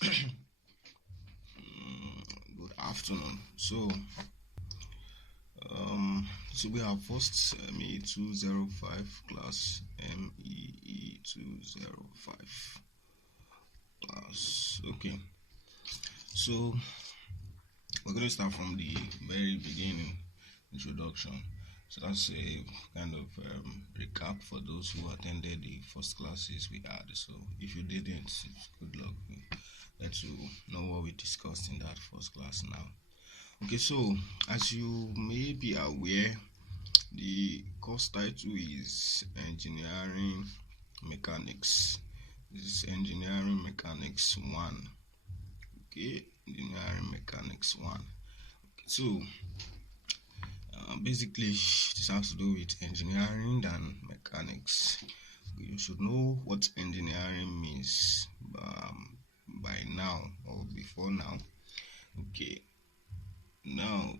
Good afternoon. So we have first MEE 205 class, MEE 205 class. Okay, so we're going to start from the very beginning, introduction. So that's a kind of recap for those who attended the first classes we had. So if you didn't, good luck. Let you know what we discussed in that first class now. Okay, so as you may be aware, the course title is Engineering Mechanics. This is Engineering Mechanics 1. Okay, Engineering Mechanics 1. So basically, this has to do with engineering and mechanics. You should know what engineering means by now or before now. Okay, now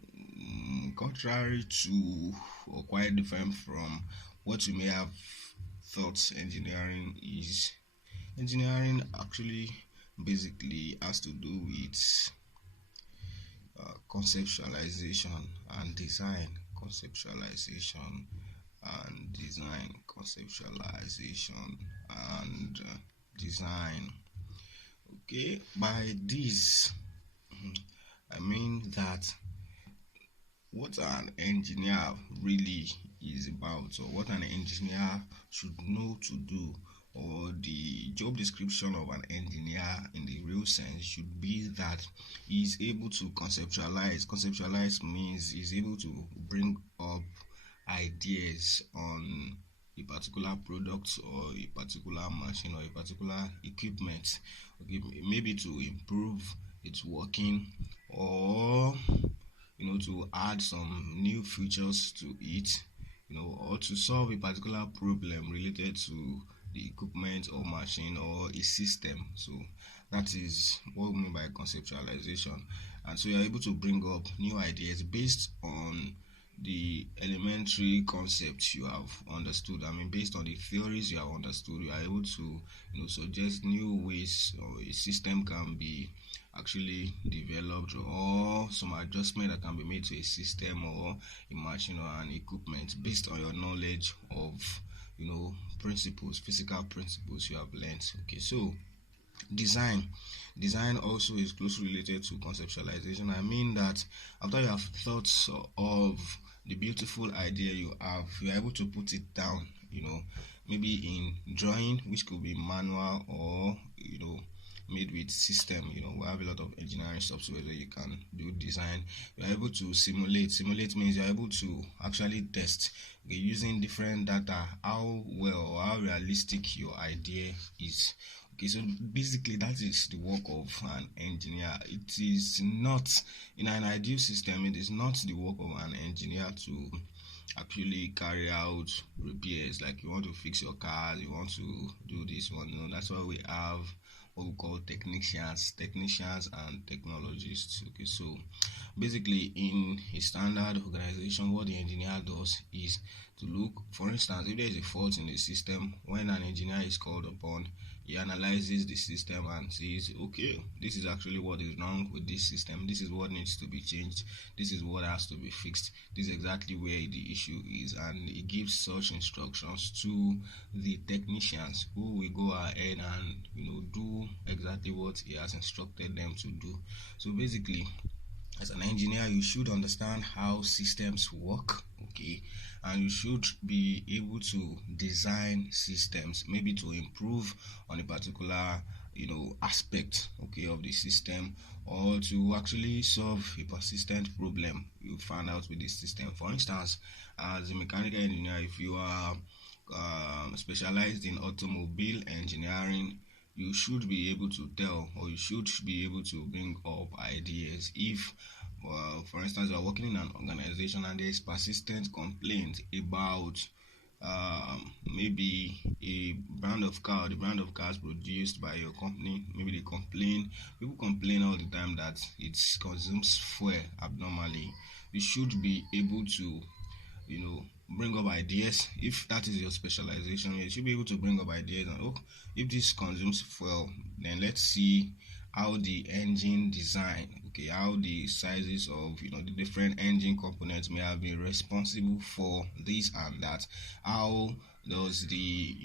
contrary to or quite different from what you may have thought engineering is, engineering actually basically has to do with conceptualization and design. Conceptualization and design. Conceptualization and design. Okay, by this I mean that what an engineer really is about, or what an engineer should know to do, or the job description of an engineer in the real sense should be that he is able to conceptualize. Conceptualize means he's able to bring up ideas on a particular product or a particular machine or a particular equipment, okay, maybe to improve its working, or to add some new features to it, or to solve a particular problem related to the equipment or machine or a system. So that is what we mean by conceptualization. And so you're able to bring up new ideas based on the elementary concepts you have understood. I mean, based on the theories you have understood, you are able to suggest new ways or a system can be actually developed, or some adjustment that can be made to a system or a machine or an equipment based on your knowledge of principles, physical principles you have learned. Okay, so design also is closely related to conceptualization. I mean that after you have thoughts of the beautiful idea you have, you are able to put it down, maybe in drawing, which could be manual or made with system. We have a lot of engineering software that you can do design. You're able to simulate means you're able to actually test, okay, using different data, how well or how realistic your idea is. Okay, so basically that is the work of an engineer. It is not, in an ideal system, it is not the work of an engineer to actually carry out repairs. Like you want to fix your car, you want to do this one. That's why we have what we call technicians and technologists. Okay, so basically in a standard organization, what the engineer does is to look, for instance, if there is a fault in the system, when an engineer is called upon, he analyzes the system and says, okay, this is actually what is wrong with this system, this is what needs to be changed, this is what has to be fixed, this is exactly where the issue is, and he gives such instructions to the technicians, who will go ahead and do exactly what he has instructed them to do. So basically, as an engineer, you should understand how systems work, okay, and you should be able to design systems, maybe to improve on a particular aspect, okay, of the system, or to actually solve a persistent problem you found out with the system. For instance, as a mechanical engineer, if you are specialized in automobile engineering, you should be able to tell, or you should be able to bring up ideas if for instance, you are working in an organization and there is persistent complaint about maybe a brand of car, the brand of cars produced by your company. Maybe people complain all the time that it consumes fuel abnormally. You should be able to bring up ideas. If that is your specialization, you should be able to bring up ideas and, if this consumes fuel, then let's see how the engine design, okay, how the sizes of the different engine components may have been responsible for this and that. How does the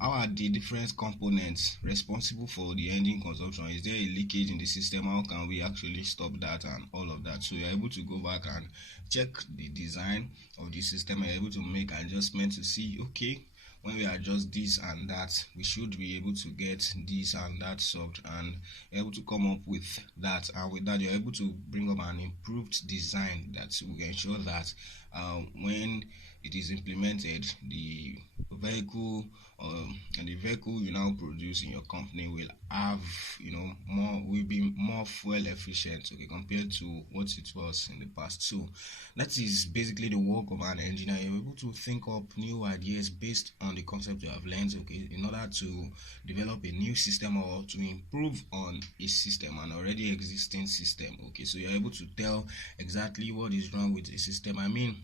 how are the different components responsible for the engine consumption? Is there a leakage in the system? How can we actually stop that and all of that? So you're able to go back and check the design of the system. You're able to make adjustments to see, okay, when we adjust this and that, we should be able to get this and that solved, and you're able to come up with that. And with that, you're able to bring up an improved design that will ensure that when it is implemented, the vehicle and the vehicle you now produce in your company will have will be more fuel efficient, okay, compared to what it was in the past. So that is basically the work of an engineer. You're able to think up new ideas based on the concept you have learned, okay, in order to develop a new system or to improve on a system, an already existing system. Okay, so you're able to tell exactly what is wrong with a system. I mean,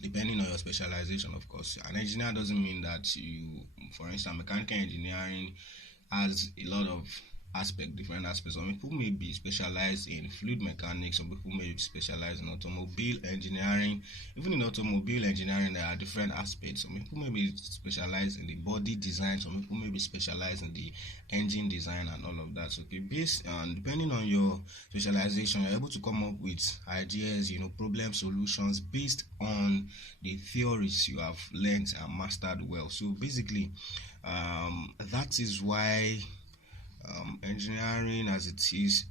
depending on your specialization, of course. An engineer doesn't mean that you, for instance, mechanical engineering has a lot of different aspects. Some people may be specialized in fluid mechanics, some people may be specialized in automobile engineering. Even in automobile engineering, there are different aspects. Some people may be specialized in the body design, some people may be specialized in the engine design and all of that. So, okay, based on depending on your specialization, you're able to come up with ideas, problem solutions based on the theories you have learned and mastered well. So basically, that is why engineering, as it is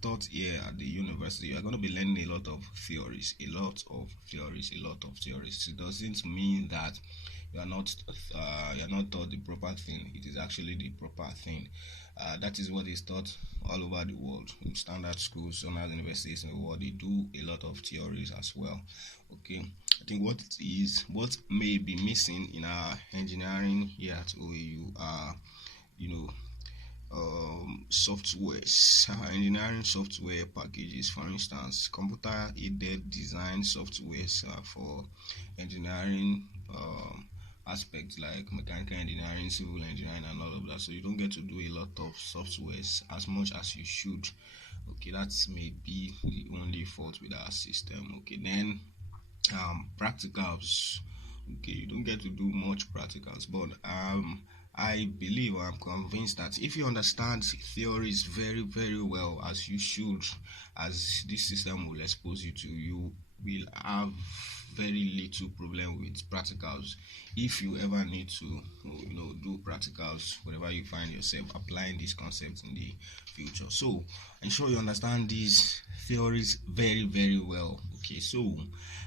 taught here at the university, you are going to be learning a lot of theories. It doesn't mean that you are not taught the proper thing. It is actually the proper thing. That is what is taught all over the world. In standard schools, some universities in the world, they do a lot of theories as well. Okay, I think what may be missing in our engineering here at OAU are softwares, engineering software packages. For instance, computer aided design softwares for engineering aspects like mechanical engineering, civil engineering, and all of that. So you don't get to do a lot of softwares as much as you should. Okay, that may be the only fault with our system. Okay, then practicals. Okay, you don't get to do much practicals, but I believe, or I'm convinced that if you understand theories very, very well, as you should, as this system will expose you to, you will have very little problem with practicals. If you ever need to do practicals whenever you find yourself applying these concepts in the future, so ensure you understand these theories very, very well. Okay, so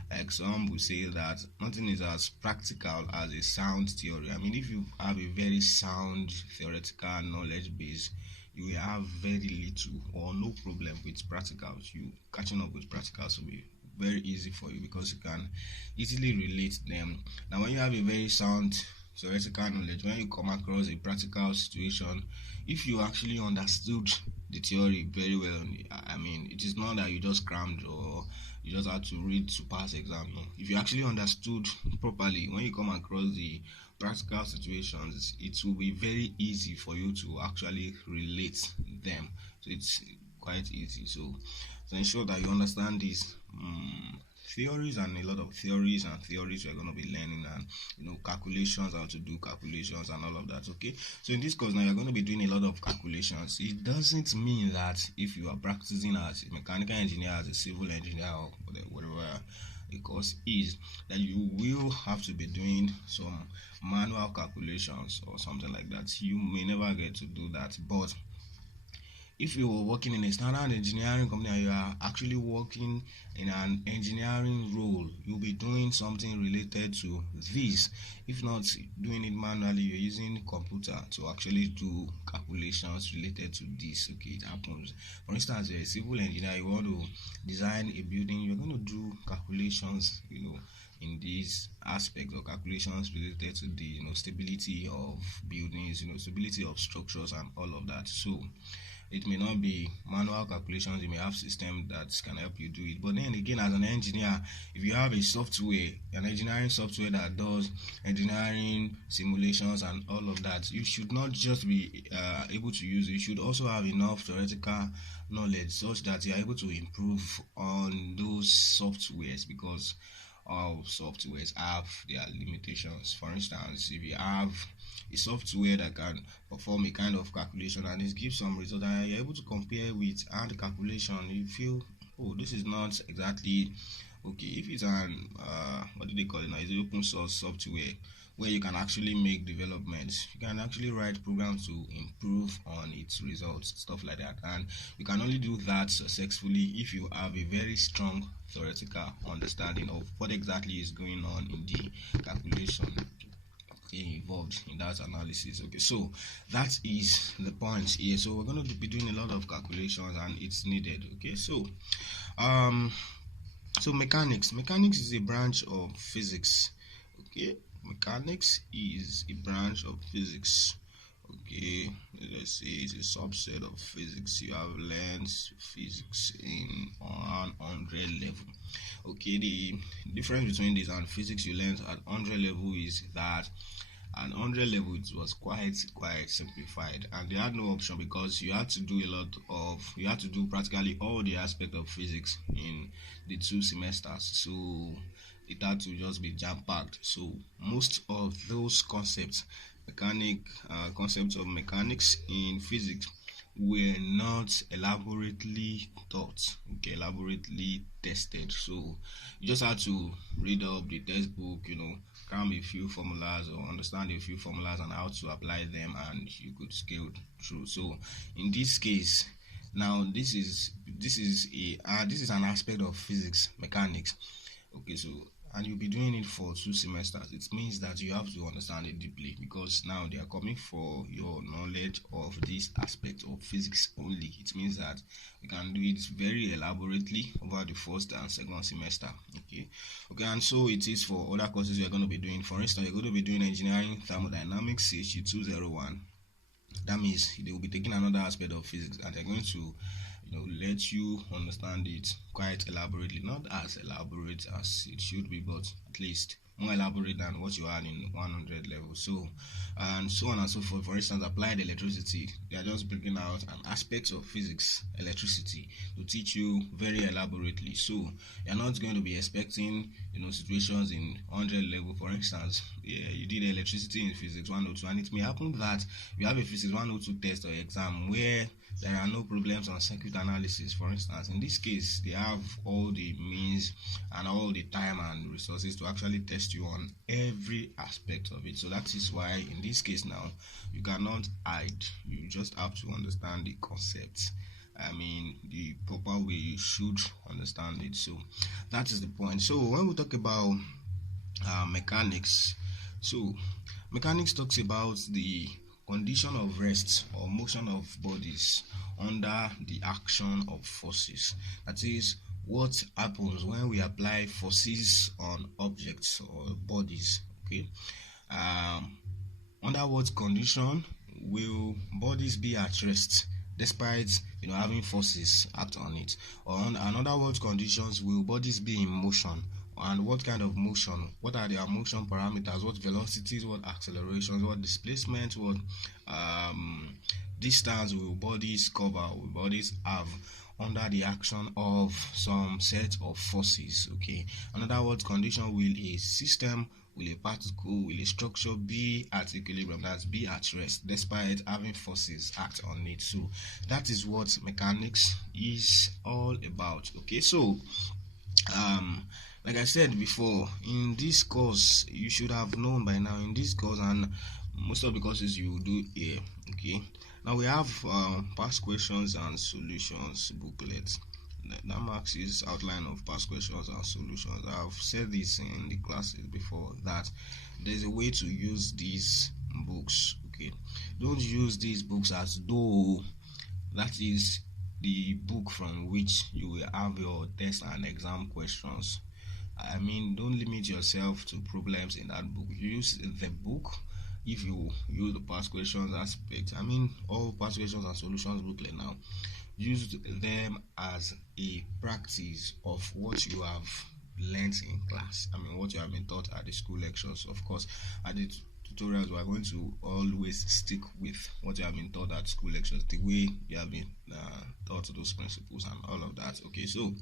like some will say that nothing is as practical as a sound theory. I mean, if you have a very sound theoretical knowledge base, you will have very little or no problem with practicals. You catching up with practicals will be very easy for you because you can easily relate them. Now, when you have a very sound theoretical knowledge, when you come across a practical situation, if you actually understood the theory very well, I mean, it is not that you just crammed or you just had to read to pass exam. No. If you actually understood properly, when you come across the practical situations, it will be very easy for you to actually relate them. So it's quite easy. So ensure that you understand these theories, and a lot of theories you're going to be learning, and calculations, how to do calculations and all of that. Okay, so in this course now you're going to be doing a lot of calculations. It doesn't mean that if you are practicing as a mechanical engineer, as a civil engineer, or whatever the course is, that you will have to be doing some manual calculations or something like that. You may never get to do that, but if you were working in a standard engineering company and you are actually working in an engineering role, you'll be doing something related to this. If not doing it manually, you're using computer to actually do calculations related to this. Okay, it happens. For instance, you're a civil engineer, you want to design a building, you're going to do calculations, in these aspects, or calculations related to the stability of buildings, stability of structures and all of that. So It may not be manual calculations, you may have systems that can help you do it. But then again, as an engineer, if you have a software, an engineering software that does engineering simulations and all of that, you should not just be able to use it, you should also have enough theoretical knowledge such that you are able to improve on those softwares, because all softwares have their limitations. For instance, if you have a software that can perform a kind of calculation and it gives some result and you're able to compare with and calculation, you feel, oh, this is not exactly okay. If it's an what do they call it now, it's an open source software where you can actually make developments, you can actually write programs to improve on its results, stuff like that. And you can only do that successfully if you have a very strong theoretical understanding of what exactly is going on in the calculation involved in that analysis. Okay, so that is the point here. So we're going to be doing a lot of calculations and it's needed. Okay, so um mechanics is a branch of physics. Okay, mechanics is a branch of physics. Okay, let's say it's a subset of physics. You have learned physics in 100 level. Okay, the difference between this and physics you learned at 100 level is that at 100 level it was quite simplified, and they had no option because you had to do practically all the aspect of physics in the 2 semesters. So it had to just be jam packed. So most of those concepts of mechanics in physics were not elaborately taught, okay, elaborately tested. So you just had to read up the textbook, cram a few formulas or understand a few formulas and how to apply them, and you could scale through. So in this case, now this is an aspect of physics, mechanics. Okay, so and you'll be doing it for 2 semesters. It means that you have to understand it deeply, because now they are coming for your knowledge of this aspect of physics only. It means that you can do it very elaborately over the first and second semester. Okay, and so it is for other courses you are going to be doing. For instance, you're going to be doing engineering thermodynamics CHE 201. That means they will be taking another aspect of physics and they're going to let you understand it quite elaborately, not as elaborate as it should be, but at least more elaborate than what you had in 100 level. So and so on and so forth. For instance, applied electricity, they are just bringing out an aspect of physics, electricity, to teach you very elaborately. So you're not going to be expecting situations in 100 level. For instance, you did electricity in physics 102, and it may happen that you have a physics 102 test or exam where there are no problems on circuit analysis. For instance, in this case, they have all the means and all the time and resources to actually test you on every aspect of it. So that is why in this case now, you cannot hide. You just have to understand the concept. I mean, the proper way you should understand it. So that is the point. So when we talk about mechanics, so mechanics talks about the condition of rest or motion of bodies under the action of forces. That is, what happens when we apply forces on objects or bodies. Okay, under what condition will bodies be at rest despite having forces act on it? Or under what conditions will bodies be in motion? And what kind of motion? What are their motion parameters? What velocities? What accelerations? What displacement? What distance will bodies cover? Will bodies have under the action of some set of forces? Okay. Under what condition will a system, will a particle, will a structure be at equilibrium, that's be at rest, despite having forces act on it? So that is what mechanics is all about. Okay, so like I said before, in this course you should have known by now, in this course and most of the courses you do here. Okay, now we have past questions and solutions booklet that marks is outline of past questions and solutions. I've said this in the classes before, that there's a way to use these books. Okay, don't use these books as though that is the book from which you will have your test and exam questions. I mean, don't limit yourself to problems in that book. Use the book if you use the past questions aspect, all past questions and solutions booklet now, use them as a practice of what you have learned in class. What you have been taught at the school lectures. Of course, at the tutorials, we are going to always stick with what you have been taught at school lectures, the way you have been taught those principles and all of that. Okay, so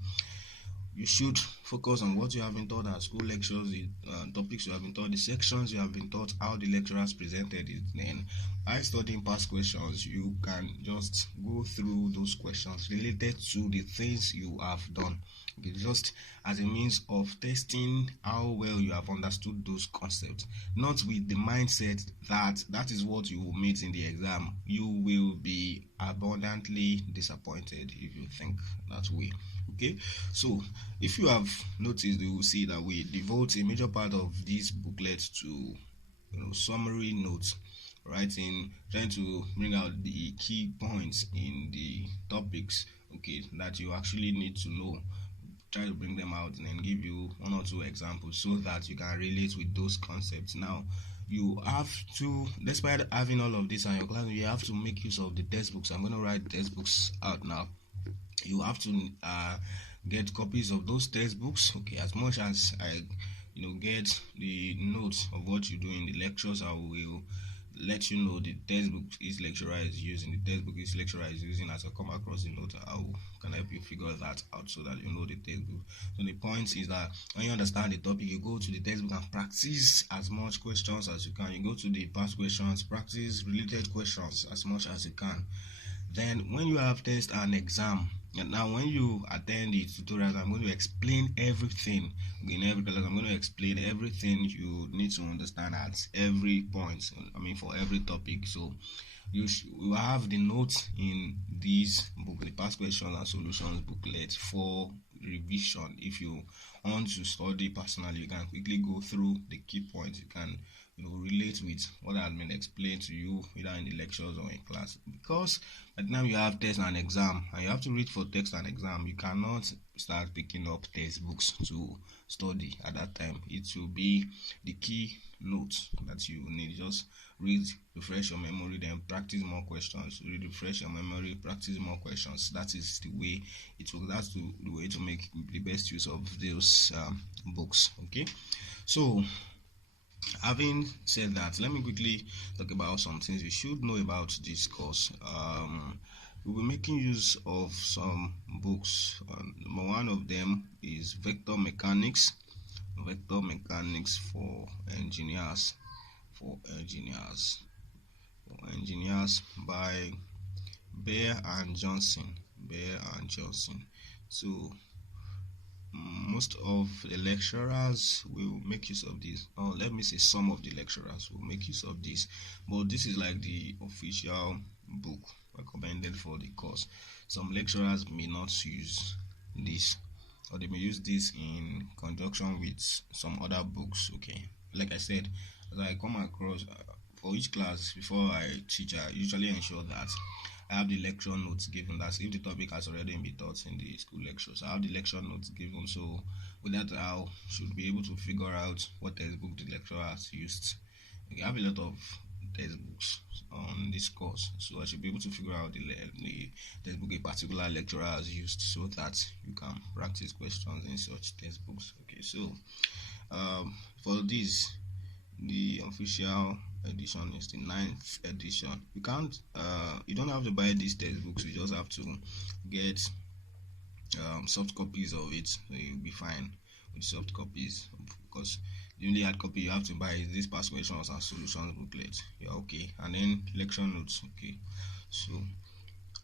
you should focus on what you have been taught at school lectures, the topics you have been taught, the sections you have been taught, how the lecturers presented it. Then, by studying past questions, you can just go through those questions related to the things you have done. Okay, just as a means of testing how well you have understood those concepts, not with the mindset that is what you will meet in the exam. You will be abundantly disappointed if you think that way. Okay, so if you have noticed, you will see that we devote a major part of this booklet to summary notes, writing, trying to bring out the key points in the topics, okay, that you actually need to know. Try to bring them out and then give you one or two examples so that you can relate with those concepts. Now, you have to, despite having all of this on your class, you have to make use of the textbooks. I'm going to write textbooks out now. You have to get copies of those textbooks. Okay, as much as I get the notes of what you do in the lectures, I will let you know the textbook each lecturer is using, the textbook each lecturer is using. As I come across the note, I can help you figure that out so that you know the textbook. So the point is that when you understand the topic, you go to the textbook and practice as much questions as you can. You go to the past questions, practice related questions as much as you can. Then when you have test and exam, and now when you attend the tutorials, I'm going to explain everything. In every class, I'm going to explain everything you need to understand at every point, for every topic. So you will have the notes in this book, the past questions and solutions booklet, for revision. If you want to study personally, you can quickly go through the key points. You can relate with what has been explained to you either in the lectures or in class, because by the time you have test and exam and you have to read for text and exam, you cannot start picking up textbooks to study at that time. It will be the key notes that you need. Just read, refresh your memory, then practice more questions. Read, refresh your memory, practice more questions. That is the way it works. That's the way to make the best use of those books. Okay, so having said that, let me quickly talk about some things you should know about this course. We'll be making use of some books. One of them is Vector Mechanics for engineers, by Bear and Johnson. So most of the lecturers will make use of this, or let me say some of the lecturers will make use of this, but this is like the official book recommended for the course. Some lecturers may not use this, or they may use this in conjunction with some other books. Okay, like I said, as I come across for each class before I teach, I usually ensure that I have the lecture notes given. That's if the topic has already been taught in the school lectures, I have the lecture notes given. So with that, I should be able to figure out what textbook the lecturer has used. Okay, I have a lot of textbooks on this course, so I should be able to figure out the textbook a particular lecturer has used, so that you can practice questions in such textbooks. Okay, so for this, the official edition is the 9th edition. You don't have to buy these textbooks, you just have to get soft copies of it, so you'll be fine with soft copies, because the only hard copy you have to buy is this past questions and solutions booklet. Yeah, okay, and then lecture notes. Okay, so,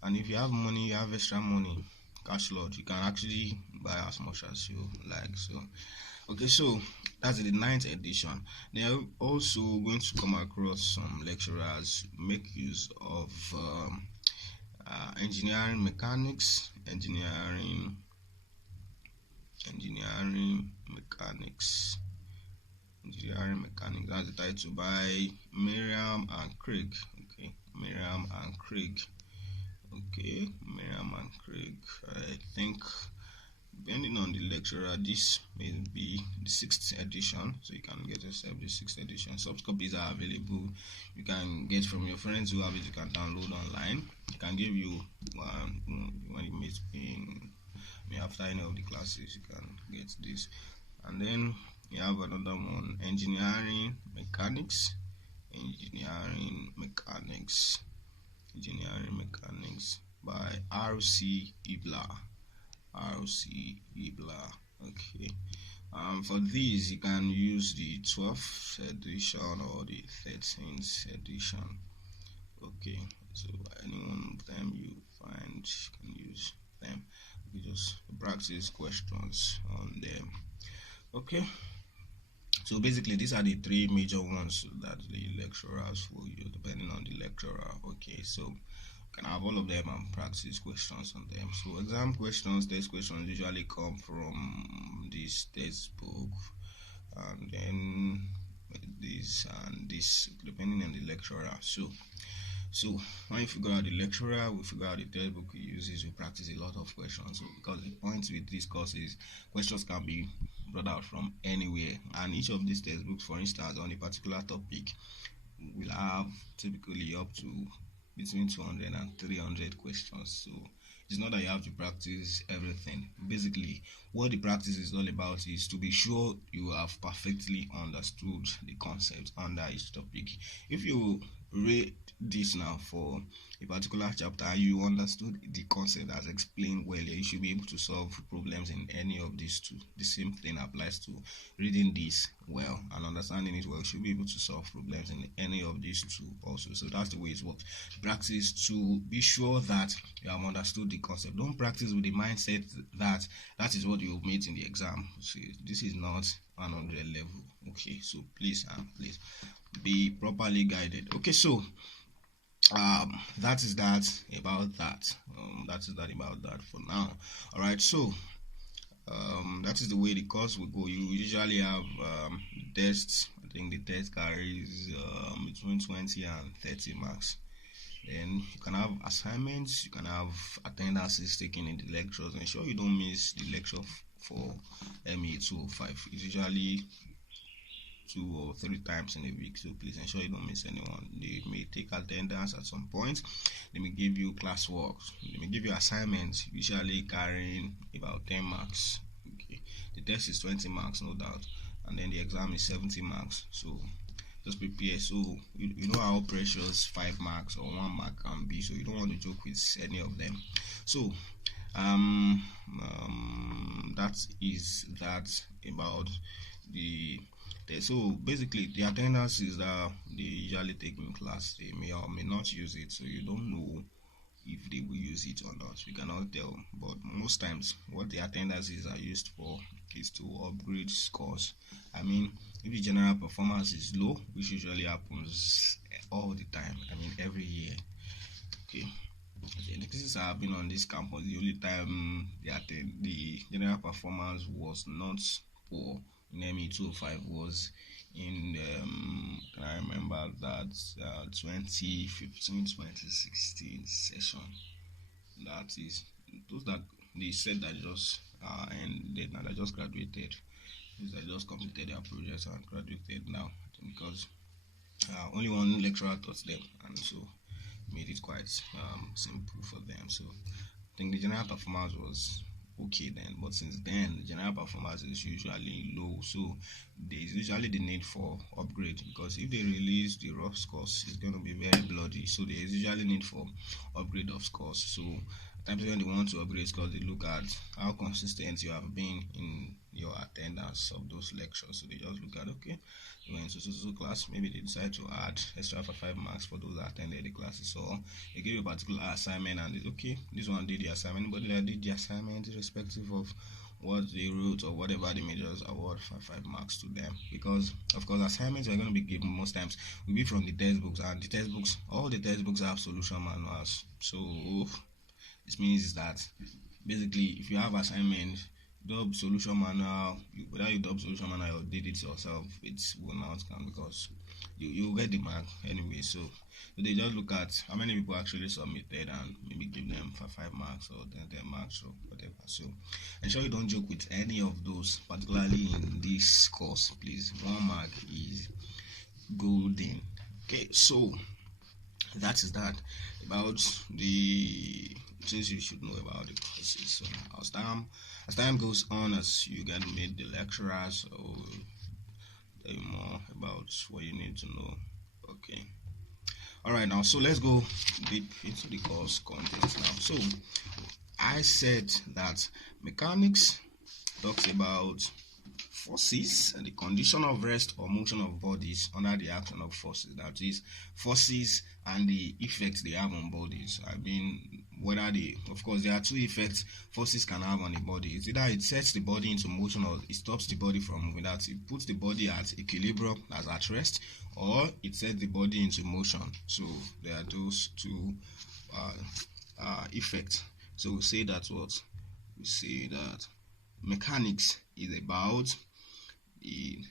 and if you have money, you have extra money, cash load, you can actually buy as much as you like. So okay, so that's the 9th edition. They are also going to come across some lecturers make use of engineering mechanics. That's the title, by Miriam and Craig. Okay, Miriam and Craig. I think depending on the lecturer, this may be the 6th edition, so you can get yourself the 6th edition. Soft copies are available. You can get from your friends who have it. You can download online. You can give you when you meet in after any of the classes. You can get this, and then you have another one: engineering mechanics. Engineering mechanics by R.C. Ibla. Okay. For these, you can use the 12th edition or the 13th edition. Okay, so any one of them you find, you can use them. You just practice questions on them. Okay. So basically, these are the 3 major ones that the lecturers will use depending on the lecturer. Okay, so you can have all of them and practice questions on them. So exam questions, test questions usually come from this textbook, and then this and this depending on the lecturer. So when you figure out the lecturer, we figure out the textbook he uses, we practice a lot of questions. So because the point with this course is questions can be brought out from anywhere, and each of these textbooks, for instance, on a particular topic will have typically up to between 200 and 300 questions. So it's not that you have to practice everything. Basically, what the practice is all about is to be sure you have perfectly understood the concept under each topic. If you read this now for a particular chapter and you understood the concept as explained well, you should be able to solve problems in any of these two. The same thing applies to reading this well and understanding it well. You should be able to solve problems in any of these two also. So that's the way it works. Practice to be sure that you have understood the concept. Don't practice with the mindset that that is what you meet in the exam. See, this is not 100 level. Okay, so please be properly guided. Okay, so that is that about that. About that for now. All right, so that is the way the course will go. You usually have tests. I think the test carries between 20 and 30 marks. Then you can have assignments, you can have attendances taken in the lectures. Ensure you don't miss the lecture for MEE 205. It's usually 2 or 3 times in a week, so please ensure you don't miss anyone. They may take attendance at some point. They may give you classwork. They may give you assignments, usually carrying about 10 marks. Okay, the test is 20 marks, no doubt, and then the exam is 70 marks. So just prepare. So you know how precious 5 marks or 1 mark can be, so you don't want to joke with any of them. So that is that about the so basically the attendance is that they usually take in class. They may or may not use it, so you don't know if they will use it or not. We cannot tell, but most times what the attendances are used for is to upgrade scores. I mean, if the general performance is low, which usually happens all the time, I mean every year. Okay, the cases I have been on this campus, the only time the general performance was not poor in MEE 205 was in I remember that 2015-2016 session. That is those that they said that just ended now, that just graduated. Those that just completed their projects and graduated now, because only one lecturer taught them, and so made it quite simple for them. So I think the general performance was okay then, but since then the general performance is usually low, so there's usually the need for upgrade, because if they release the rough scores, it's going to be very bloody. So there's usually need for upgrade of scores. So times when they want to upgrade scores, they look at how consistent you have been in your attendance of those lectures. So they just look at, okay, you went to so class, maybe they decide to add extra for 5 marks for those that attended the classes. So they give you a particular assignment and it's okay, this one did the assignment, but they did the assignment irrespective of what they wrote or whatever, they may just award 5 marks to them, because of course assignments are going to be given most times will be from the textbooks, and the textbooks, all the textbooks have solution manuals. So this means that basically if you have assignment, dub solution manual, whether you dub solution manual or did it yourself, it will not count, because you get the mark anyway. So they just look at how many people actually submitted and maybe give them 5 marks or 10 marks or whatever. So ensure you don't joke with any of those, particularly in this course, please. 1 mark is golden. Okay, so that is that about the things you should know about the courses. So as time goes on, as you get to meet the lecturers, or tell you more about what you need to know. Okay. All right, now so let's go deep into the course content now. So I said that mechanics talks about forces and the condition of rest or motion of bodies under the action of forces. That is, forces and the effects they have on bodies. I mean, whether of course, there are two effects forces can have on the body. It's either it sets the body into motion or it stops the body from moving. That it puts the body at equilibrium, as at rest, or it sets the body into motion. So there are those two effects. So we say that mechanics is about we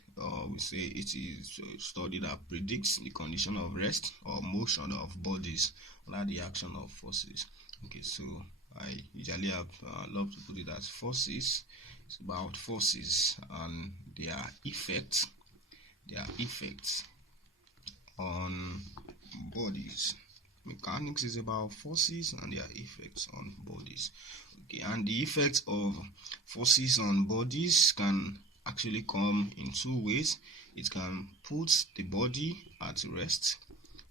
say it is a study that predicts the condition of rest or motion of bodies under the action of forces. Okay, so I usually have love to put it as forces. It's about forces and their effects on bodies. Mechanics is about forces and their effects on bodies. Okay, and the effects of forces on bodies can actually come in two ways. It can put the body at rest.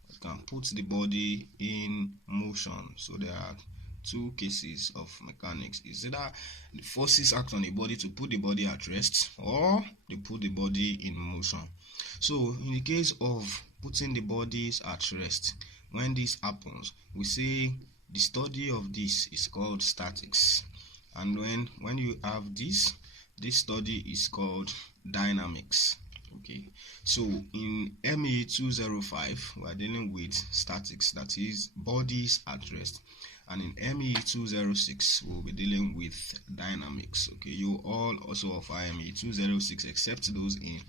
It can put the body in motion. So there are two cases of mechanics. It's either the forces act on the body to put the body at rest, or they put the body in motion. So in the case of putting the bodies at rest, when this happens, we say the study of this is called statics. And when you have this study is called dynamics. Okay, so in MEE 205 we are dealing with statics, that is bodies at rest, and in MEE 206 we'll be dealing with dynamics. Okay, you all also offer MEE 206 except those in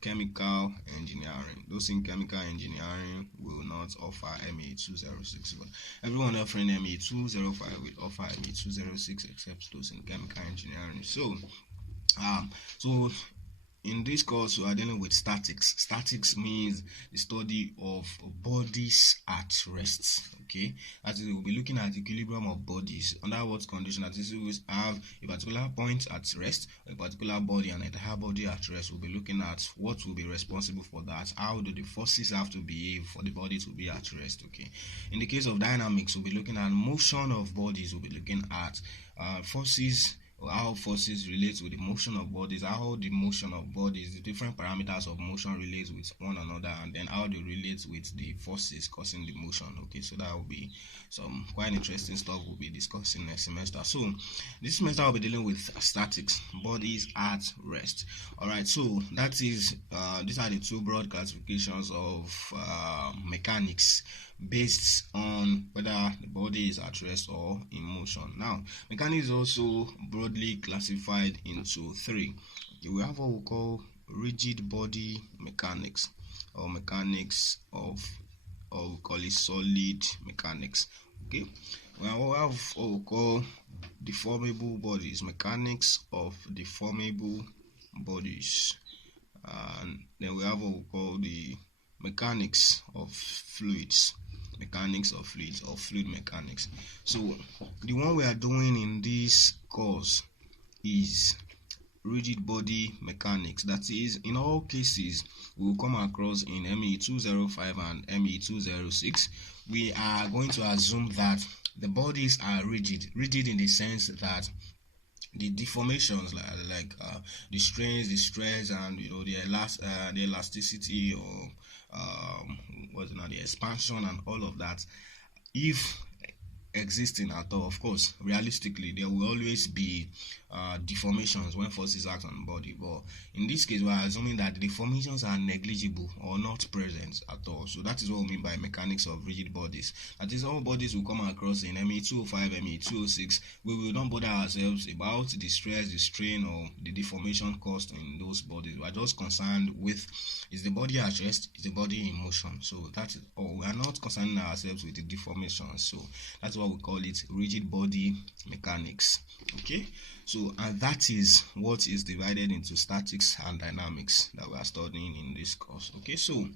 chemical engineering. Those in chemical engineering will not offer MEE 206, but everyone offering MEE 205 will offer MEE 206 except those in chemical engineering. So in this course we are dealing with statics. Statics means the study of bodies at rest. Okay, as we'll be looking at equilibrium of bodies under what condition. That is, we will have a particular point at rest, a particular body, and an entire body at rest. We'll be looking at what will be responsible for that. How do the forces have to behave for the body to be at rest? Okay, in the case of dynamics, we'll be looking at motion of bodies. We'll be looking at forces, or how forces relate with the motion of bodies, how the motion of bodies, the different parameters of motion relate with one another, and then how they relate with the forces causing the motion. Okay, so that will be some quite interesting stuff we'll be discussing next semester. So this semester I'll be dealing with statics, bodies at rest. All right, so that is these are the two broad classifications of mechanics based on whether the body is at rest or in motion. Now, mechanics is also broadly classified into three. Okay, we have what we call rigid body mechanics, or mechanics of, or we call it solid mechanics. Okay, we have what we call deformable bodies, mechanics of deformable bodies, and then we have what we call the mechanics of fluids, or fluid mechanics. So the one we are doing in this course is rigid body mechanics. That is, in all cases we will come across in MEE 205 and MEE 206, we are going to assume that the bodies are rigid in the sense that the deformations like the strains, the stress, and the elasticity, or the expansion and all of that, if existing at all. Of course, realistically, there will always be deformations when forces act on the body, but in this case, we are assuming that the deformations are negligible or not present at all. So that is what we mean by mechanics of rigid bodies. That is, all bodies will come across in MEE 205, MEE 206. We will not bother ourselves about the stress, the strain, or the deformation caused in those bodies. We are just concerned with, is the body at rest, is the body in motion. So that is all. We are not concerning ourselves with the deformation. So that's what we call it, rigid body mechanics. Okay, so and that is what is divided into statics and dynamics that we are studying in this course. Okay, so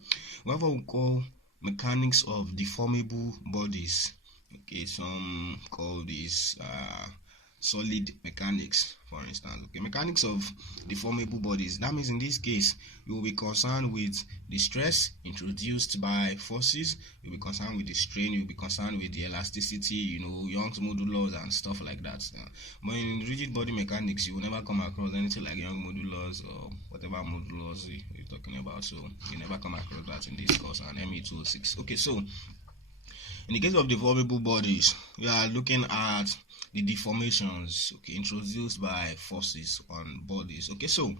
whatever we call mechanics of deformable bodies, okay, some call this solid mechanics, for instance. Okay, mechanics of deformable bodies, that means in this case you will be concerned with the stress introduced by forces, you'll be concerned with the strain, you'll be concerned with the elasticity, Young's modulus and stuff like that. But in rigid body mechanics, you will never come across anything like Young modulus or whatever modulus you're talking about. So you never come across that in this course and MEE 206. Okay, so in the case of deformable bodies, we are looking at the deformations, okay, introduced by forces on bodies. Okay, so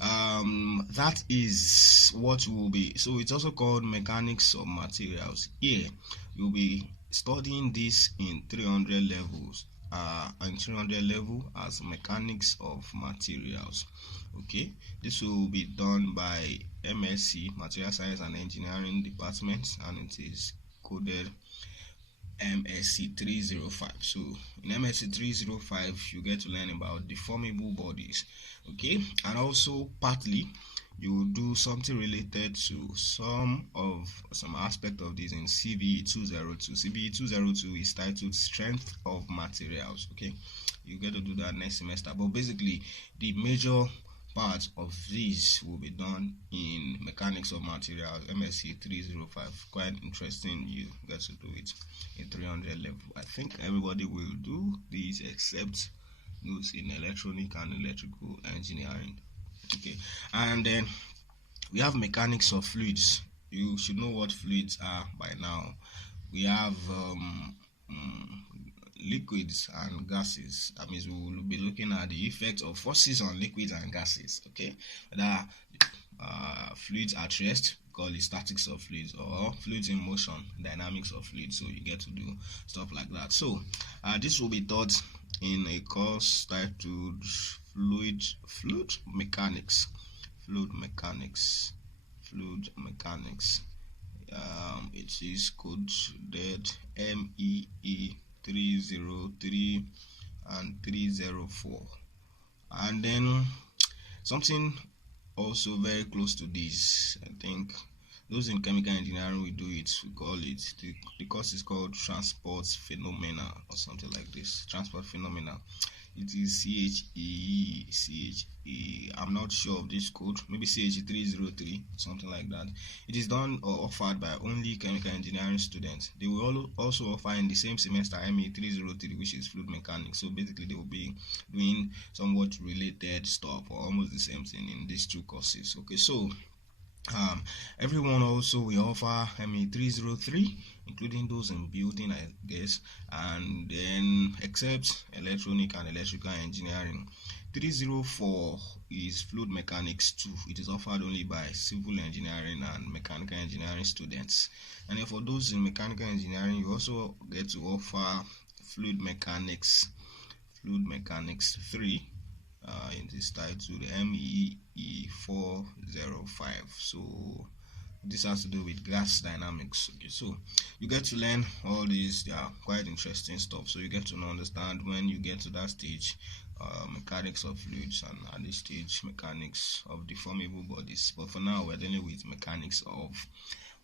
that is what will be. So it's also called mechanics of materials. Here you'll be studying this in 300 levels. On 300 level as mechanics of materials. Okay, this will be done by MSc, Material Science and Engineering Department, and it is coded MSc 305. So in MSc 305 you get to learn about deformable bodies, okay, and also partly you will do something related to some aspect of this in CBE 202. CBE 202 is titled Strength of Materials. Okay, you get to do that next semester, but basically the major part of this will be done in mechanics of materials, MSc 305. Quite interesting. You get to do it in 300 level. I think everybody will do this except those in electronic and electrical engineering. Okay, and then we have mechanics of fluids. You should know what fluids are by now. We have liquids and gases. That means we will be looking at the effect of forces on liquids and gases. Okay, whether fluids at rest, call it statics of fluids, or fluids in motion, dynamics of fluids. So you get to do stuff like that. So this will be taught in a course titled fluid mechanics. It is coded MEE 303 and 304. And then something also very close to this, I think those in chemical engineering will do it. We call it, the course is called transport phenomena or something like this. Transport phenomena. It is CHE. I'm not sure of this code. Maybe CHE 303, something like that. It is done or offered by only chemical engineering students. They will also offer in the same semester MEE 303, which is fluid mechanics. So basically, they will be doing somewhat related stuff or almost the same thing in these two courses. Okay, so everyone also will offer MEE 303, including those in building, I guess, and then except electronic and electrical engineering. 304 is fluid mechanics 2. It is offered only by civil engineering and mechanical engineering students. And then for those in mechanical engineering, you also get to offer fluid mechanics 3. It is titled MEE 405. So this has to do with gas dynamics. Okay, so you get to learn all these. They are quite interesting stuff. So you get to understand when you get to that stage, mechanics of fluids, and at this stage, mechanics of deformable bodies. But for now, we're dealing with mechanics of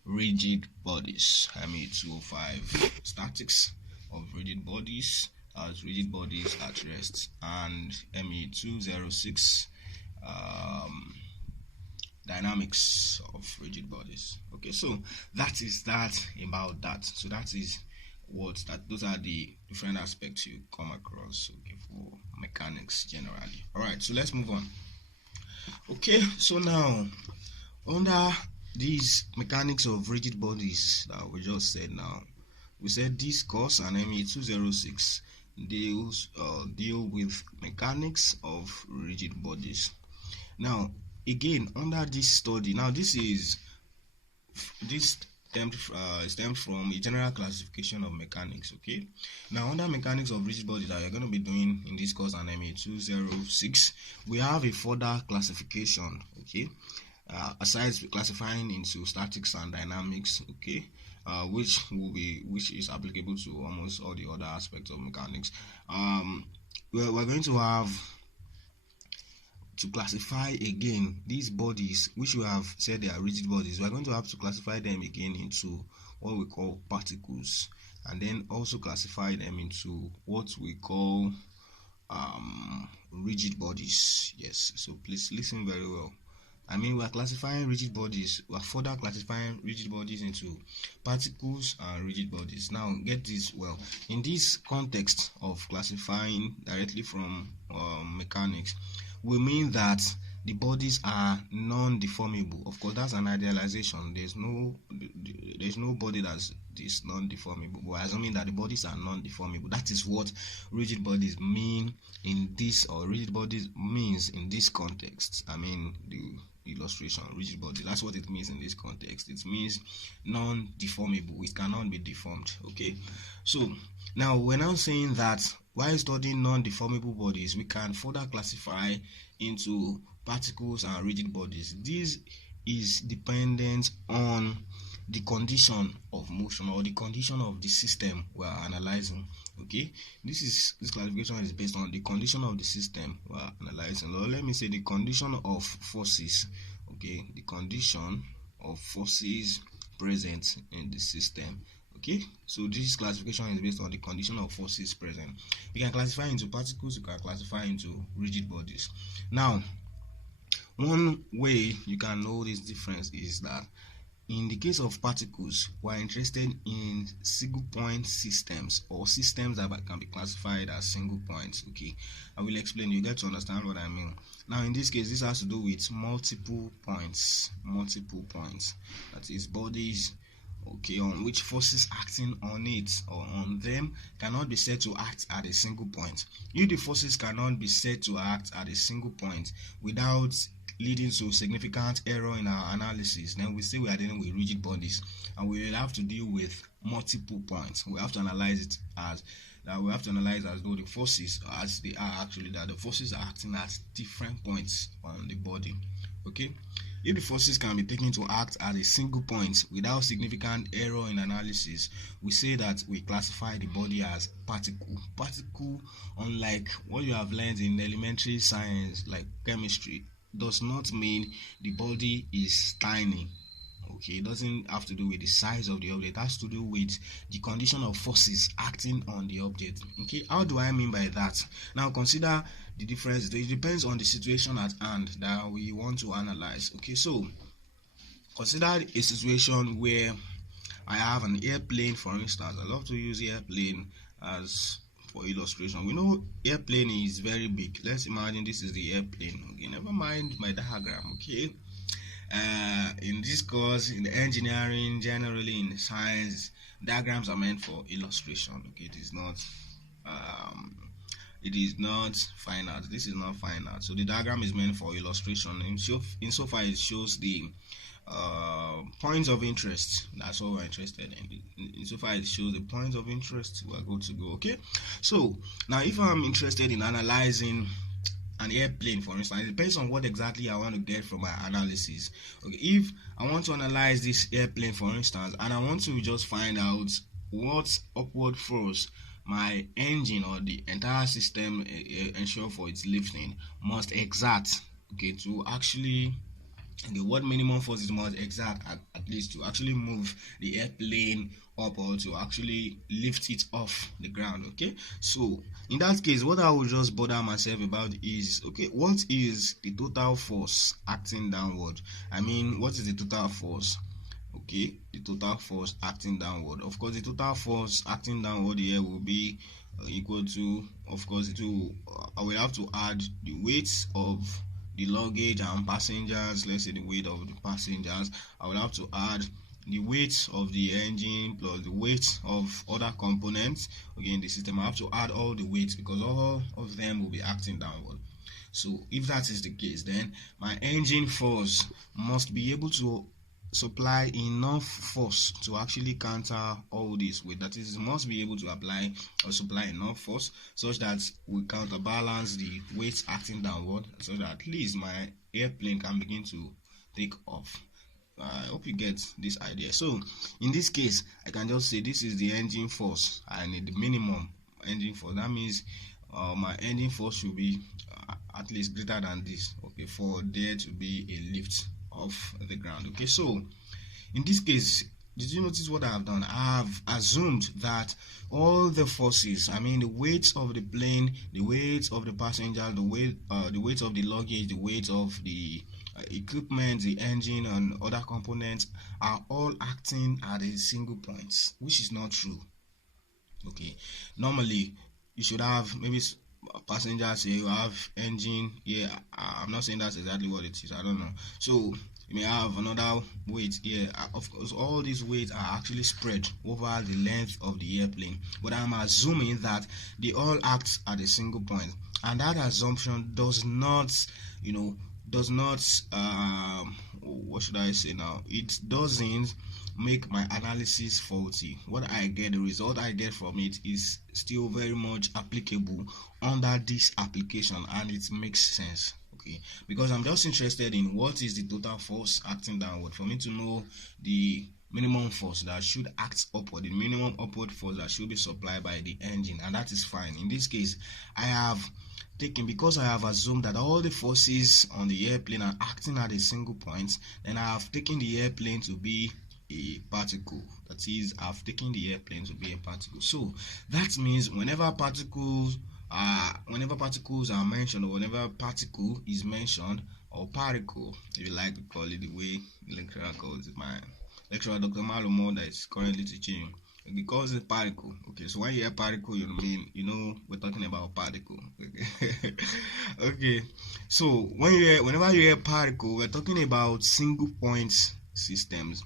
rigid bodies. MEE 205, statics of rigid bodies, as rigid bodies at rest, and MEE 206, dynamics of rigid bodies. Okay, so that is that about that. So that is those are the different aspects you come across, okay, for mechanics generally. All right, so let's move on. Okay, so now under these mechanics of rigid bodies that we just said, now we said this course and MEE 206 deal with mechanics of rigid bodies. Now, again, under this study, now this stems from a general classification of mechanics. Okay, now under mechanics of rigid bodies that you're going to be doing in this course and MEE 206, we have a further classification. Okay, aside classifying into statics and dynamics. Okay, which is applicable to almost all the other aspects of mechanics. We're going to have to classify again these bodies, which we have said they are rigid bodies. We are going to have to classify them again into what we call particles, and then also classify them into what we call rigid bodies. Yes, so please listen very well. I mean, we are classifying rigid bodies. We are further classifying rigid bodies into particles and rigid bodies. Now, get this well. In this context of classifying directly from mechanics, we mean that the bodies are non-deformable. Of course, that's an idealization. There's no body that's this non-deformable. We're assuming that the bodies are non-deformable. That is what rigid bodies mean in this, or rigid bodies means in this context. I mean, the illustration, rigid body, that's what it means in this context. It means non-deformable. It cannot be deformed. Okay, so now we're now saying that while studying non-deformable bodies, we can further classify into particles and rigid bodies. This is dependent on the condition of motion or the condition of the system we are analyzing. Okay, this classification is based on the condition of the system we are analyzing. Or let me say the condition of forces. Okay, the condition of forces present in the system. Okay, so this classification is based on the condition of forces present. We can classify into particles, we can classify into rigid bodies. Now, one way you can know this difference is that in the case of particles, we are interested in single point systems, or systems that can be classified as single points. Okay, I will explain. You get to understand what I mean. Now, in this case, this has to do with multiple points. That is, bodies, okay, on which forces acting on it or on them cannot be said to act at a single point. If the forces cannot be said to act at a single point without leading to significant error in our analysis, then we say we are dealing with rigid bodies, and we will have to deal with multiple points. We have to analyze it as though the forces, as they are actually, that the forces are acting at different points on the body. Okay, if the forces can be taken to act at a single point without significant error in analysis, we say that we classify the body as particle. Particle, unlike what you have learned in elementary science like chemistry, does not mean the body is tiny. Okay, it doesn't have to do with the size of the object. It has to do with the condition of forces acting on the object. Okay, how do I mean by that? Now consider the difference. It depends on the situation at hand that we want to analyze. Okay, so consider a situation where I have an airplane, for instance. I love to use airplane as for illustration. We know airplane is very big. Let's imagine this is the airplane. Okay, never mind my diagram. Okay, in this course, in the engineering, generally in science, diagrams are meant for illustration. Okay, it is not fine art. This is not fine art. So the diagram is meant for illustration. Insofar it shows the points of interest. That's what we're interested in. Insofar it shows the points of interest, we're good to go. Okay, so now if I'm interested in analyzing an airplane, for instance, it depends on what exactly I want to get from my analysis. Okay, if I want to analyze this airplane, for instance, and I want to just find out what upward force my engine or the entire system ensure for its lifting must exert, okay, to actually, okay, what minimum force it must exert at least to actually move the airplane up or to actually lift it off the ground. Okay, so in that case, what I will just bother myself about is, okay, what is the total force acting downward? I mean, what is the total force? Okay, the total force acting downward. Of course, the total force acting downward here will be equal to, of course, I will have to add the weight of the luggage and passengers. Let's say the weight of the passengers. I will have to add the weight of the engine plus the weight of other components, okay, in the system. I have to add all the weights because all of them will be acting downward. So if that is the case, then my engine force must be able to supply enough force to actually counter all this weight. That is, it must be able to apply or supply enough force such that we counterbalance the weight acting downward, so that at least my airplane can begin to take off. I hope you get this idea. So in this case, I can just say this is the engine force. I need the minimum engine force. That means my engine force should be at least greater than this, okay, for there to be a lift off the ground. Okay, so in this case, did you notice what I have done? I have assumed that all the forces, I mean the weight of the plane, the weight of the passenger, the weight of the luggage, the weight of the equipment, the engine and other components are all acting at a single point, which is not true. Okay, normally you should have maybe passengers here, you have engine here. I'm not saying that's exactly what it is, I don't know. So you may have another weight here. Of course, all these weights are actually spread over the length of the airplane, but I'm assuming that they all act at a single point, and that assumption does not, what should I say now? It doesn't make my analysis faulty. What I get, the result I get from it is still very much applicable under this application, and it makes sense. Okay, because I'm just interested in what is the total force acting downward, for me to know the minimum force that should act upward, the minimum upward force that should be supplied by the engine, and that is fine. In this case, I have taken, because I have assumed that all the forces on the airplane are acting at a single point, then I have taken the airplane to be a particle. That is, I've taken the airplane to be a particle. So that means whenever particles are mentioned, or whenever particle is mentioned, or particle, if you like to call it the way the lecturer calls it, my lecturer Dr. Malumo that is currently teaching, he calls it particle. Okay, so when you hear particle, we're talking about particle. Okay, okay. So whenever you hear particle, we're talking about single point systems.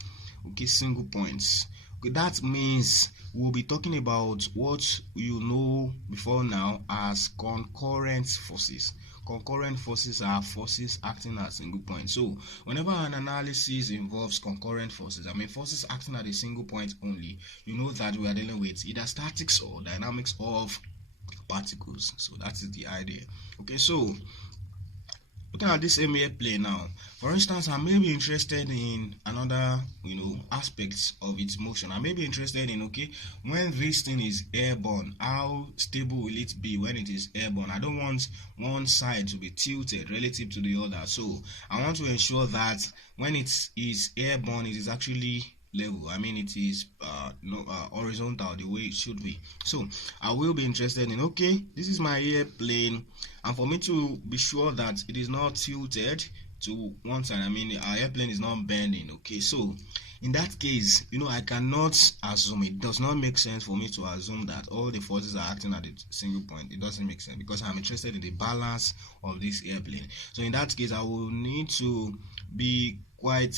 Okay, single points. Okay, that means we'll be talking about what you know before now as concurrent forces. Concurrent forces are forces acting at single point. So whenever an analysis involves concurrent forces, I mean forces acting at a single point only, you know that we are dealing with either statics or dynamics of particles. So that is the idea. Okay, so looking at this MEE plane now, for instance, I may be interested in another, aspects of its motion. I may be interested in, okay, when this thing is airborne, how stable will it be when it is airborne? I don't want one side to be tilted relative to the other. So I want to ensure that when it is airborne, it is actually level. I mean, it is horizontal the way it should be. So I will be interested in, okay, this is my airplane, and for me to be sure that it is not tilted to one side, I mean our airplane is not bending. Okay, so in that case, I cannot assume, it does not make sense for me to assume that all the forces are acting at a single point. It doesn't make sense, because I'm interested in the balance of this airplane. So in that case, I will need to be quite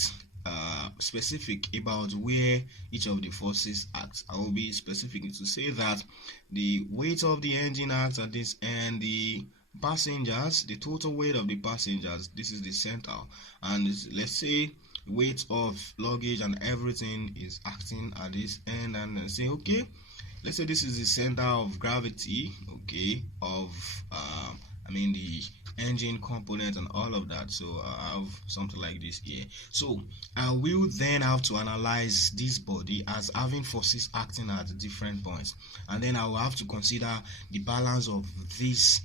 specific about where each of the forces acts. I will be specific to say that the weight of the engine acts at this, and the passengers, the total weight of the passengers, this is the center, and let's say weight of luggage and everything is acting at this end, and then say, okay, let's say this is the center of gravity, okay, of the engine component and all of that. So I have something like this here. So I will then have to analyze this body as having forces acting at different points, and then I will have to consider the balance of this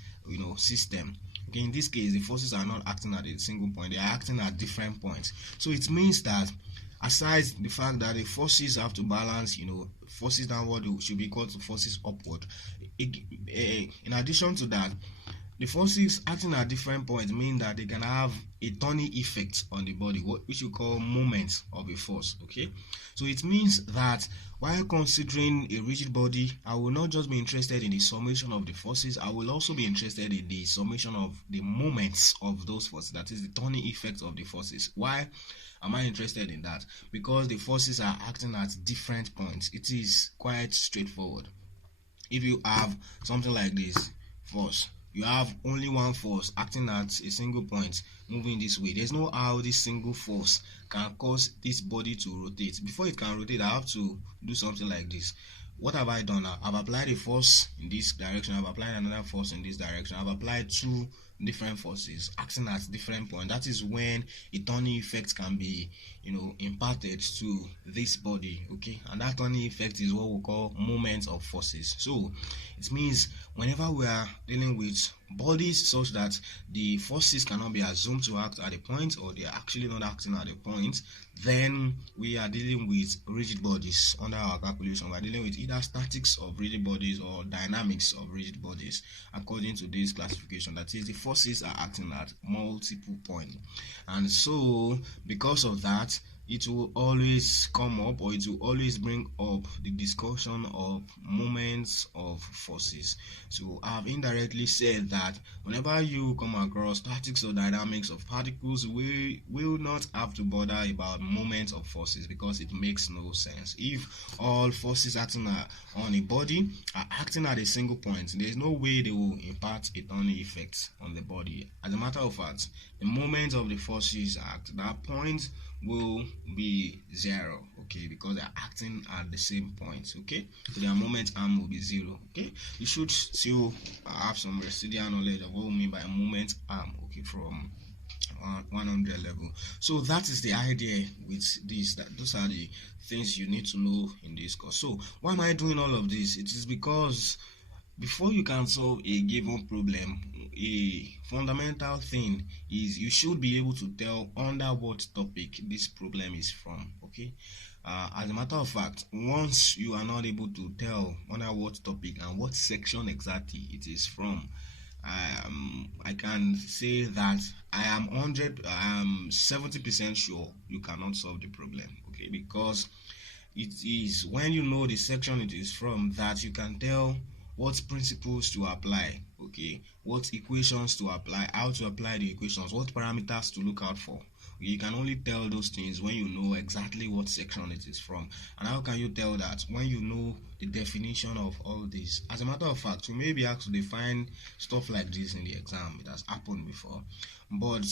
system. Okay, in this case, the forces are not acting at a single point, they are acting at different points. So it means that aside the fact that the forces have to balance, forces downward should be equal to forces upward. In addition to that, the forces acting at different points mean that they can have a turning effect on the body, which we call moment of a force. Okay, so it means that while considering a rigid body, I will not just be interested in the summation of the forces, I will also be interested in the summation of the moments of those forces, that is the turning effect of the forces. Why? Am I interested in that? Because the forces are acting at different points. It is quite straightforward. If you have something like this force, you have only one force acting at a single point moving this way. There's no how this single force can cause this body to rotate. Before it can rotate, I have to do something like this. What have I done now? I've applied a force in this direction, I've applied another force in this direction, I've applied two different forces acting at different points. That is when a turning effect can be, imparted to this body. Okay, and that turning effect is what we call moment of forces. So it means whenever we are dealing with bodies such that the forces cannot be assumed to act at a point, or they are actually not acting at a point, then we are dealing with rigid bodies. Under our calculation, we are dealing with either statics of rigid bodies or dynamics of rigid bodies according to this classification. That is, the forces are acting at multiple points, and so because of that, it will always come up, or it will always bring up the discussion of moments of forces. So I've indirectly said that whenever you come across statics or dynamics of particles, we will not have to bother about moments of forces, because it makes no sense. If all forces acting on a body are acting at a single point, there's no way they will impart a turning effect on the body. As a matter of fact, the moment of the forces act, that point will be zero, okay, because they're acting at the same point. Okay, so their moment arm will be zero. Okay, you should still have some residual knowledge of what we mean by moment arm, okay, from 100 level. So that is the idea with this, that those are the things you need to know in this course. So why am I doing all of this? It is because before you can solve a given problem, a fundamental thing is you should be able to tell under what topic this problem is from. Okay, as a matter of fact, once you are not able to tell under what topic and what section exactly it is from, I can say that I am 70% sure you cannot solve the problem. Okay, because it is when you know the section it is from that you can tell what principles to apply, okay, what equations to apply, how to apply the equations, what parameters to look out for. You can only tell those things when you know exactly what section it is from. And how can you tell that? When you know the definition of all this. As a matter of fact, you may be asked to define stuff like this in the exam. It has happened before. But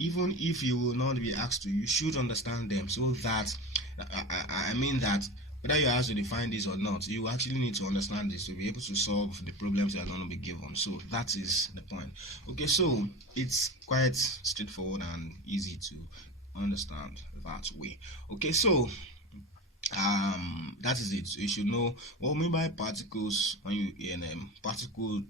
even if you will not be asked to, you should understand them, so that I mean that whether you're asked to define this or not, you actually need to understand this to be able to solve the problems you are going to be given. So that is the point. Okay, so it's quite straightforward and easy to understand that way. Okay, so that is it. So you should know what we mean by particles. When you hear them, particles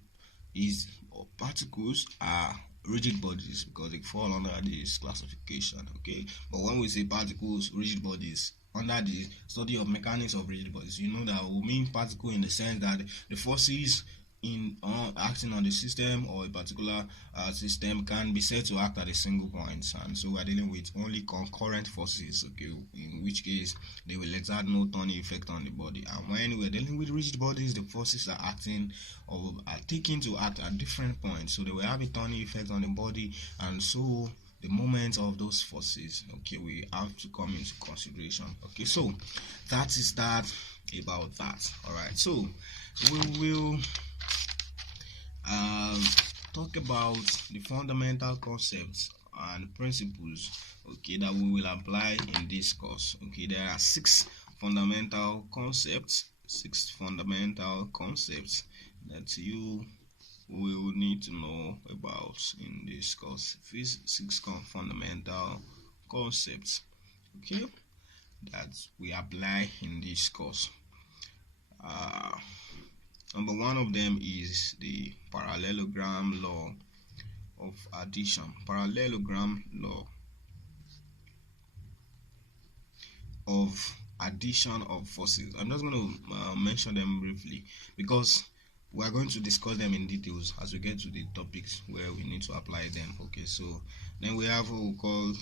are rigid bodies because they fall under this classification. Okay, but when we say particles, rigid bodies, under the study of mechanics of rigid bodies, you know that we mean particle in the sense that the forces in acting on the system or a particular system can be said to act at a single point, and so we're dealing with only concurrent forces, okay, in which case they will exert no turning effect on the body. And when we're dealing with rigid bodies, the forces are acting or are taken to act at different points, so they will have a turning effect on the body, and so the moment of those forces, okay, we have to come into consideration. Okay, so that is that about that. All right, so we will talk about the fundamental concepts and principles, okay, that we will apply in this course. Okay, there are six fundamental concepts that you will need to know about in this course. These six fundamental concepts, okay, that we apply in this course. Number one of them is the parallelogram law of addition. Parallelogram law of addition of forces. I'm just going to mention them briefly because we are going to discuss them in details as we get to the topics where we need to apply them. Okay, so then we have what we call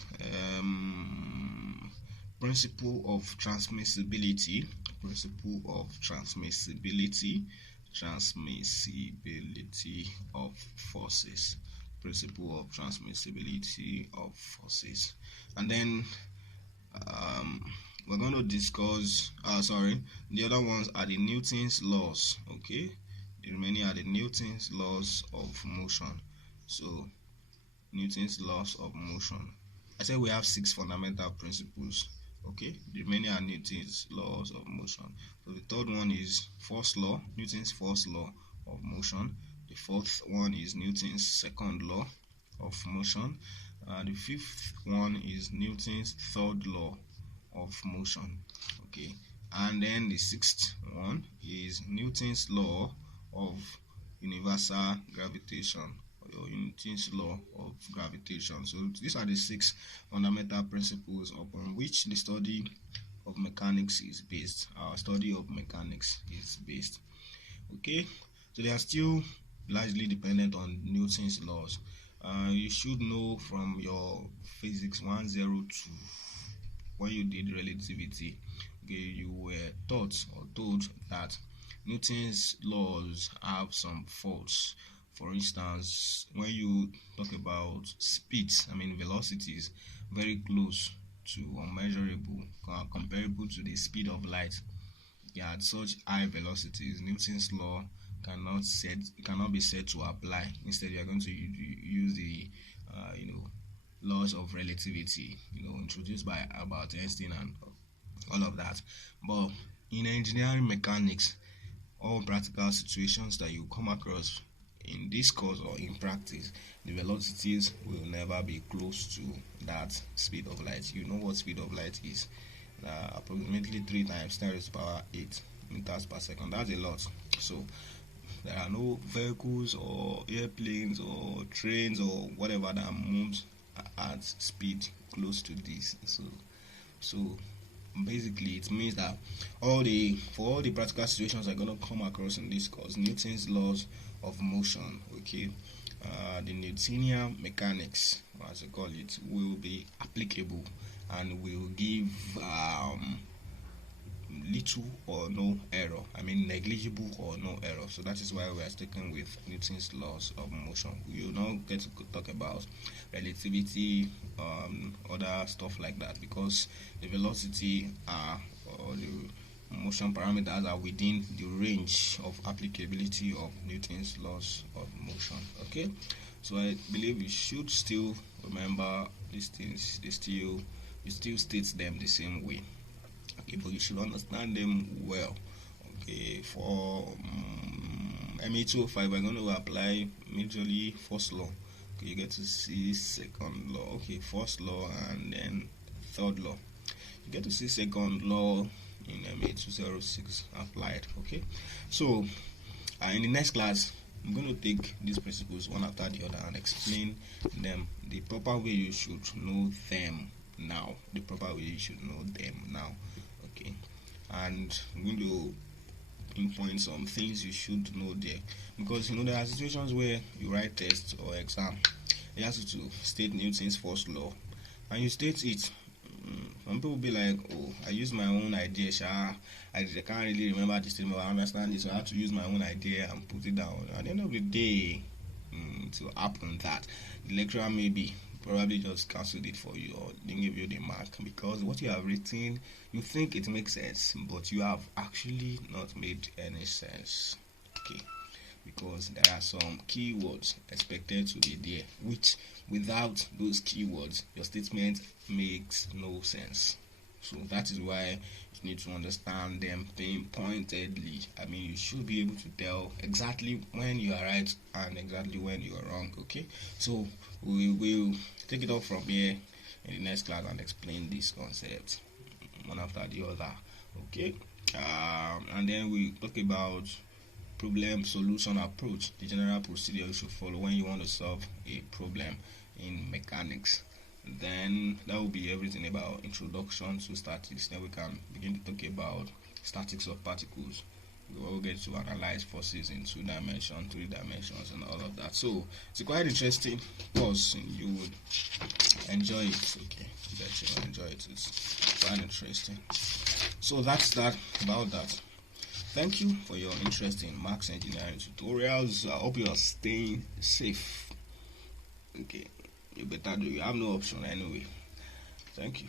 principle of transmissibility. Principle of transmissibility of forces. principle of transmissibility of forces. And then we're going to discuss the other ones are the Newton's laws. Okay, the remaining are the Newton's laws of motion. So Newton's laws of motion, I said we have 6 fundamental principles. Okay, the remaining are Newton's laws of motion. So the third one is first law, Newton's first law of motion. The fourth one is Newton's second law of motion. The fifth one is Newton's third law of motion. Okay, and then the sixth one is Newton's law of universal gravitation, or Newton's law of gravitation. So these are the 6 fundamental principles upon which the study of mechanics is based. Our study of mechanics is based. Okay, so they are still largely dependent on Newton's laws. You should know from your physics 102 when you did relativity. Okay, you were taught or told that Newton's laws have some faults. For instance, when you talk about speeds, velocities, very close to unmeasurable, comparable to the speed of light. At such high velocities, Newton's law cannot be said to apply. Instead, you are going to use the laws of relativity, introduced by Albert Einstein and all of that. But in engineering mechanics, all practical situations that you come across in this course or in practice, the velocities will never be close to that speed of light. You know what speed of light is? Approximately 3 times 10 to the power 8 meters per second. That's a lot. So there are no vehicles or airplanes or trains or whatever that moves at speed close to this. So basically it means that for all the practical situations I'm going to come across in this course, Newton's laws of motion, okay, the Newtonian mechanics, as I call it, will be applicable and will give little or no error. Negligible or no error. So that is why we are sticking with Newton's laws of motion. We will now get to talk about relativity, other stuff like that, because the velocity or the motion parameters are within the range of applicability of Newton's laws of motion. Okay, so I believe you should still remember these things. You still state them the same way. Okay, but you should understand them well. Okay, for MEE 205, we're going to apply majorly first law. Okay, you get to see second law. Okay, first law and then third law. You get to see second law in MEE 206 applied. Okay, so in the next class, I'm going to take these principles one after the other and explain them the proper way you should know them now. Okay, and I'm going to pinpoint some things you should know there, because there are situations where you write tests or exam, they ask you to state Newton's first law, and you state it. Some people will be like, oh, I use my own idea, I can't really remember this thing, but I understand this, so I have to use my own idea and put it down. At the end of the day, to happen that the lecturer maybe probably just cancelled it for you or didn't give you the mark, because what you have written, you think it makes sense, but you have actually not made any sense. Okay, because there are some keywords expected to be there, which without those keywords your statement makes no sense. So that is why you need to understand them pinpointedly. You should be able to tell exactly when you are right and exactly when you are wrong. Okay, so we will take it up from here in the next class and explain this concept one after the other. Okay, and then we talk about problem solution approach, the general procedure you should follow when you want to solve a problem in mechanics. Then that will be everything about introduction to statics. Then we can begin to talk about statics of particles. We will get to analyze forces in 2 dimensions, 3 dimensions, and all of that. So it's a quite interesting course. You would enjoy it. Okay, bet you will enjoy it. It's quite interesting. So that's that about that. Thank you for your interest in Max Engineering tutorials. I hope you are staying safe. Okay, you better do. You have no option anyway. Thank you.